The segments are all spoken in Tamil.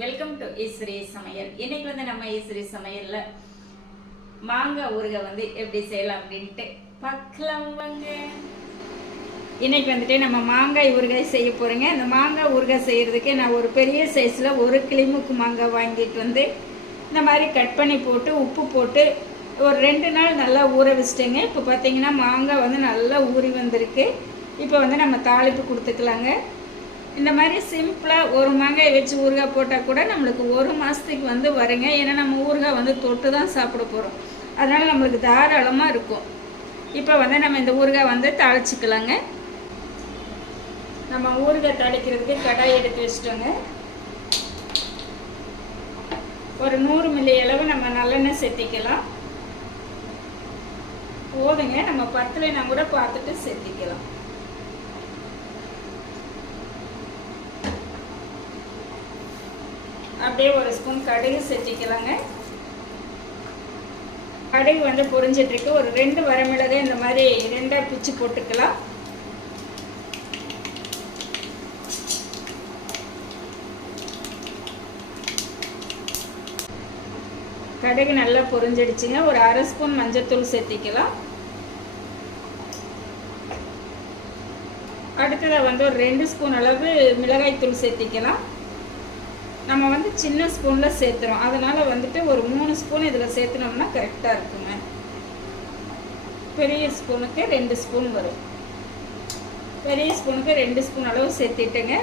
வெல்கம் டு ஈஸ்வரி சமையல் இன்னைக்கு வந்து நம்ம ஈஸ்வரி சமையல்ல மாங்காய் ஊறுகாய் வந்து எப்படி செய்யலாம் அப்படின்ட்டு பார்க்கலாம் வாங்க. இன்னைக்கு வந்துட்டு நம்ம மாங்காய் ஊறுகாய் செய்ய போறோங்க. இந்த மாங்காய் ஊறுகாய் செய்யறதுக்கு நான் ஒரு பெரிய சைஸ்ல ஒரு கிளிமுக்கு மாங்காய் வாங்கிட்டு வந்து இந்த மாதிரி கட் பண்ணி போட்டு உப்பு போட்டு ஒரு ரெண்டு நாள் நல்லா ஊற வச்சிட்டேங்க. இப்போ பார்த்தீங்கன்னா மாங்காய் வந்து நல்லா ஊறி வந்திருக்கு. இப்போ வந்து நம்ம தாளிப்பு கொடுத்துக்கலாங்க. இந்த மாதிரி சிம்பிளாக ஒரு மாங்காய் வச்சு ஊறுகாய் போட்டால் கூட நம்மளுக்கு ஒரு மாதத்துக்கு வந்து வருங்க. ஏன்னா நம்ம ஊறுகாய் வந்து தொட்டு தான் சாப்பிட போகிறோம் அதனால் நம்மளுக்கு தாராளமாக இருக்கும். இப்போ வந்து நம்ம இந்த ஊறுகாய் வந்து தாளிச்சிக்கலாங்க. நம்ம ஊறுகாய் தாளிக்கிறதுக்கு கடாய் எடுத்து வச்சிட்டோங்க. ஒரு நூறு மில்லி அளவு நம்ம நல்லெண்ணெய் சேர்த்திக்கலாம். போதுங்க. நம்ம பத்துலைனா கூட பார்த்துட்டு சேர்த்திக்கலாம். அப்படியே ஒரு ஸ்பூன் கடுகு செஞ்சுக்கலாங்க. கடுகு வந்து பொரிஞ்சிட்ருக்கு. ஒரு ரெண்டு வரமிளகு இந்த மாதிரி ரெண்டாக பிச்சு போட்டுக்கலாம். கடுகு நல்லா பொரிஞ்சிடுச்சுங்க. ஒரு அரை ஸ்பூன் மஞ்சத்தூள் சேர்த்திக்கலாம். அடுத்ததாக வந்து ஒரு ரெண்டு ஸ்பூன் அளவு மிளகாய்த்தூள் சேர்த்திக்கலாம். நம்ம வந்து சின்ன ஸ்பூனில் சேர்த்துறோம். அதனால் வந்துட்டு ஒரு மூணு ஸ்பூன் இதில் சேர்த்துனோம்னா கரெக்டாக இருக்குங்க. பெரிய ஸ்பூனுக்கு ரெண்டு ஸ்பூன் வரும். பெரிய ஸ்பூனுக்கு ரெண்டு ஸ்பூன் அளவு சேர்த்திட்டுங்க.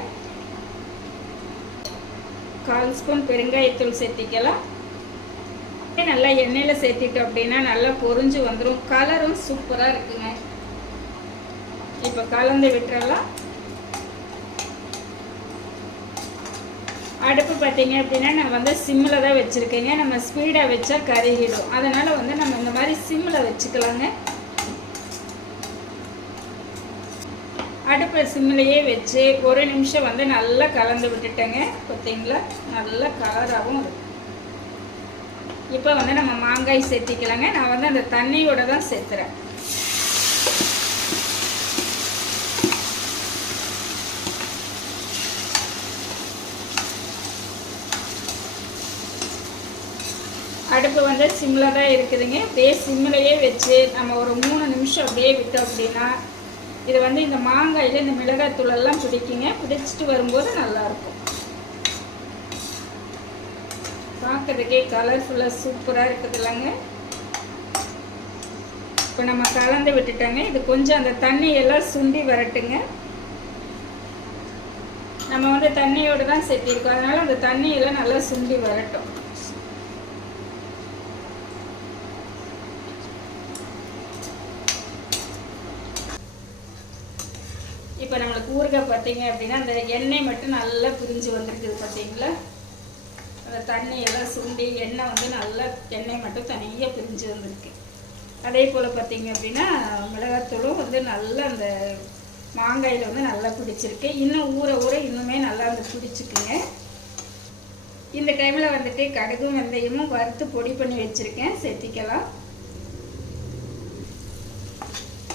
கால் ஸ்பூன் பெருங்காயத்தூள் சேர்த்திக்கலாம். நல்லா எண்ணெயில் சேர்த்திட்டோம் அப்படின்னா நல்லா பொறிஞ்சு வந்துடும் கலரும் சூப்பராக இருக்குங்க. இப்போ கலந்து விட்டுறலாம். அடுப்பு பார்த்தீங்க அப்படின்னா நான் வந்து சிம்மில் தான் வச்சுருக்கேங்க. நம்ம ஸ்பீடாக வச்சா கருகிடும். அதனால் வந்து நம்ம இந்த மாதிரி சிம்மில் வச்சுக்கலாங்க. அடுப்பை சிம்மிலையே வச்சு ஒரு நிமிஷம் வந்து நல்லா கலந்து விட்டுட்டேங்க. பார்த்தீங்களா? நல்லா கலராகவும் இருக்கும் இப்போ வந்து நம்ம மாங்காய் சேர்த்திக்கலாங்க. நான் வந்து அந்த தண்ணியோட தான் சேர்த்துறேன். அடுப்பு வந்து சிம்மில் தான் இருக்குதுங்க. அப்படியே சிம்மிலையே வச்சு நம்ம ஒரு மூணு நிமிஷம் அப்படியே விட்டோம் அப்படின்னா இது வந்து இந்த மாங்காயில் இந்த மிளகாய் எல்லாம் பிடிக்குங்க பிடிச்சிட்டு வரும்போது நல்லாயிருக்கும். பார்க்கறதுக்கே கலர்ஃபுல்லாக சூப்பராக இருக்குது இல்லைங்க. இப்போ நம்ம கலந்து விட்டுட்டோங்க. இது கொஞ்சம் அந்த தண்ணியெல்லாம் சுண்டி வரட்டுங்க. நம்ம வந்து தண்ணியோடு தான் செட்டியிருக்கோம் அதனால் அந்த தண்ணியெல்லாம் நல்லா சுண்டி வரட்டும். இப்போ நம்மளுக்கு ஊறுகாய் பார்த்தீங்க அப்படின்னா அந்த எண்ணெய் மட்டும் நல்லா பிரிஞ்சு வந்துருக்குது பார்த்தீங்களா? அந்த தண்ணி எல்லாம் சுண்டி எண்ணெய் வந்து நல்லா எண்ணெய் மட்டும் தனியாக பிரிஞ்சு வந்திருக்கு. அதே போல் பார்த்தீங்க அப்படின்னா மிளகாத்தூளும் வந்து நல்லா அந்த மாங்காயில் வந்து நல்லா பிடிச்சிருக்கு இன்னும் ஊற ஊற இன்னுமே நல்லா அந்த பிடிச்சிக்குங்க இந்த டைமில் வந்துட்டு கடுகும் வெந்தயமும் வறுத்து பொடி பண்ணி வச்சுருக்கேன். செத்திக்கலாம்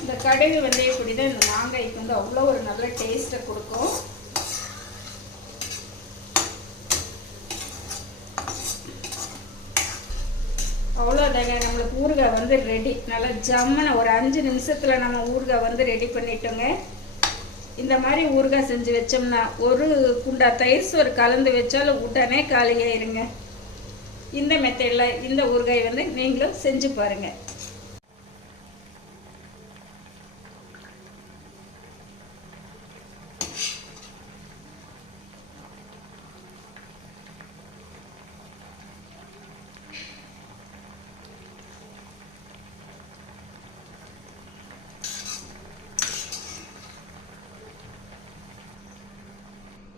இந்த கடுகு வெந்தய பொடி தான் இந்த மாங்காய்க்கு வந்து அவ்வளோ ஒரு நல்ல டேஸ்ட்டை கொடுக்கும். அவ்வளோதாங்க நம்மளுக்கு ஊறுகாய் வந்து ரெடி நல்லா ஜம்முன்னு ஒரு அஞ்சு நிமிஷத்தில் நம்ம ஊறுகாய் வந்து ரெடி பண்ணிட்டோங்க. இந்த மாதிரி ஊறுகாய் செஞ்சு வச்சோம்னா ஒரு குண்டா தயிர் சோறு கலந்து வச்சாலும் உடனே காலியாயிருங்க. இந்த மெத்தடில் இந்த ஊறுகாய் வந்து நீங்களும் செஞ்சு பாருங்கள்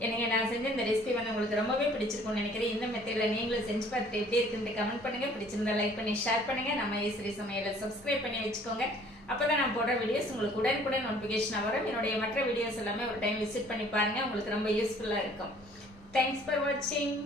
எனக்கு நான் செஞ்ச இந்த ரெசிபி வந்து உங்களுக்கு ரொம்பவே பிடிச்சிருக்கும்னு நினைக்கிறேன். இந்த மெத்தடில் நீங்களும் செஞ்சு பார்த்துட்டு எப்படி இருக்குன்ட்டு கமெண்ட் பண்ணுங்கள் பிடிச்சிருந்தா லைக் பண்ணி ஷேர் பண்ணுங்கள் நம்ம ஈஸ்வரி சமையலை சப்ஸ்கிரைப் பண்ணி வச்சுக்கோங்க. அப்போ தான் நான் போடுற வீடியோஸ் உங்களுக்கு உடனுக்குடன் நோட்டிஃபிகேஷன் வரும். என்னுடைய மற்ற வீடியோஸ் எல்லாமே ஒரு டைம் விசிட் பண்ணி பாருங்கள் உங்களுக்கு ரொம்ப யூஸ்ஃபுல்லாக இருக்கும். தேங்க்ஸ் ஃபார் வாட்சிங்